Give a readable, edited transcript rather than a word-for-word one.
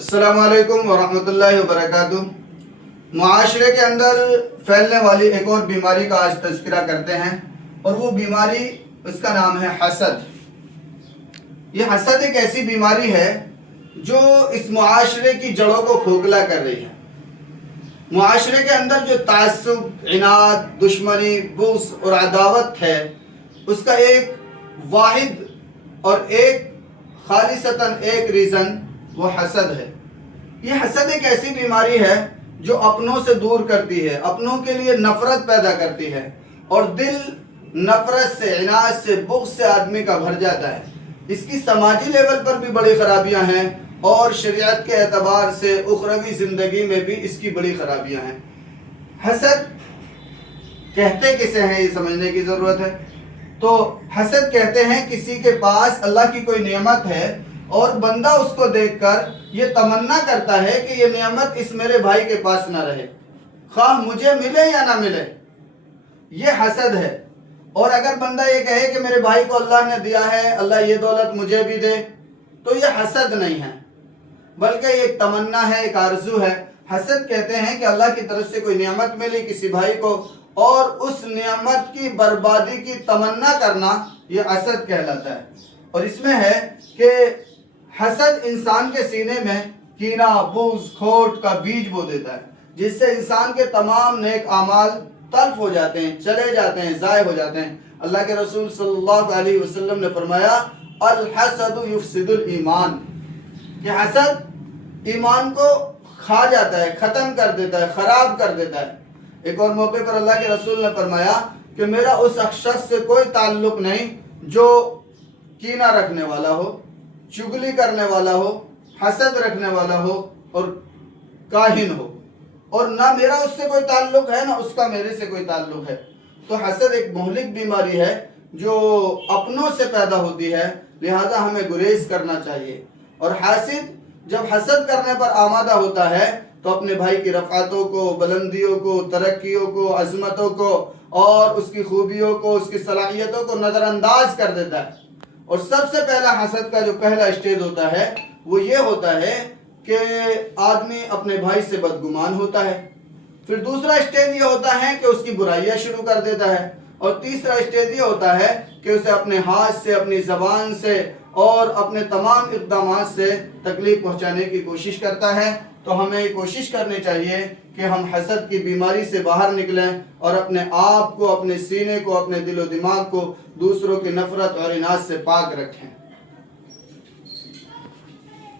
अस्सलाम वालेकुम वरहमतुल्लाहि वबरकातुह। मुआशरे के अंदर फैलने वाली एक और बीमारी का आज तज़किरा करते हैं और वो बीमारी, उसका नाम है हसद। ये हसद एक ऐसी बीमारी है जो इस मुआशरे की जड़ों को खोखला कर रही है। मुआशरे के अंदर जो तासुब, इनाद, दुश्मनी, बुग़्ज़ और अदावत है, उसका एक वाहिद और एक खालिसतन एक रीज़न वो हसद है। ये हसद एक ऐसी बीमारी है जो अपनों से दूर करती है, अपनों के लिए नफ़रत पैदा करती है और दिल नफ़रत से, इनाद से, बुग़्ज़ से आदमी का भर जाता है। इसकी समाजी लेवल पर भी बड़ी ख़राबियाँ हैं और शरीयत के एतबार से उखरवी ज़िंदगी में भी इसकी बड़ी ख़राबियाँ हैं। हसद कहते किसे हैं, ये समझने की ज़रूरत है। तो हसद कहते हैं किसी के पास अल्लाह की कोई नेमत है और बंदा उसको देखकर ये तमन्ना करता है कि ये नेमत इस मेरे भाई के पास ना रहे, ख्वाह मुझे मिले या ना मिले, ये हसद है। और अगर बंदा ये कहे कि मेरे भाई को अल्लाह ने दिया है, अल्लाह ये दौलत मुझे भी दे, तो ये हसद नहीं है, बल्कि एक तमन्ना है, एक आरज़ू है। हसद कहते हैं कि अल्लाह की तरफ से कोई नेमत मिली किसी भाई को और उस नेमत की बर्बादी की तमन्ना करना, ये हसद कहलाता है। और इसमें है कि हसद इंसान के सीने में कीना, बुग़्ज़, खोट का बीज बो देता है, जिससे इंसान के तमाम नेक आमाल तल्फ हो जाते हैं, चले जाते हैं, ज़ाय हो जाते हैं। अल्लाह के रसूल सल्लल्लाहु अलैहि वसल्लम ने फरमाया, अल हसदु युफ्सिदुल ईमान, कि हसद ईमान को खा जाता है, ख़त्म कर देता है, ख़राब कर देता है। एक और मौके पर अल्लाह के रसूल ने फरमाया कि मेरा उस शख्स से कोई ताल्लुक़ नहीं जो कीना रखने वाला हो, चुगली करने वाला हो, हसद रखने वाला हो और काहिन हो, और ना मेरा उससे कोई ताल्लुक़ है ना उसका मेरे से कोई ताल्लुक़ है। तो हसद एक मुहलिक बीमारी है जो अपनों से पैदा होती है, लिहाजा हमें गुरेज करना चाहिए। और हासिद जब हसद करने पर आमादा होता है तो अपने भाई की रफ़ातों को, बुलंदियों को, तरक्कियों को, अज़मतों को और उसकी खूबियों को, उसकी सलाहियतों को नज़रअंदाज कर देता है। और सबसे पहला हसद का जो पहला स्टेज होता है वो ये होता है कि आदमी अपने भाई से बदगुमान होता है। फिर दूसरा स्टेज ये होता है कि उसकी बुराइयां शुरू कर देता है। और तीसरा स्टेज ये होता है कि उसे अपने हाथ से, अपनी ज़बान से और अपने तमाम इक़दामात से तकलीफ़ पहुंचाने की कोशिश करता है। तो हमें कोशिश करनी चाहिए कि हम हसद की बीमारी से बाहर निकलें और अपने आप को, अपने सीने को, अपने दिलो दिमाग को दूसरों की नफ़रत और इनाद से पाक रखें।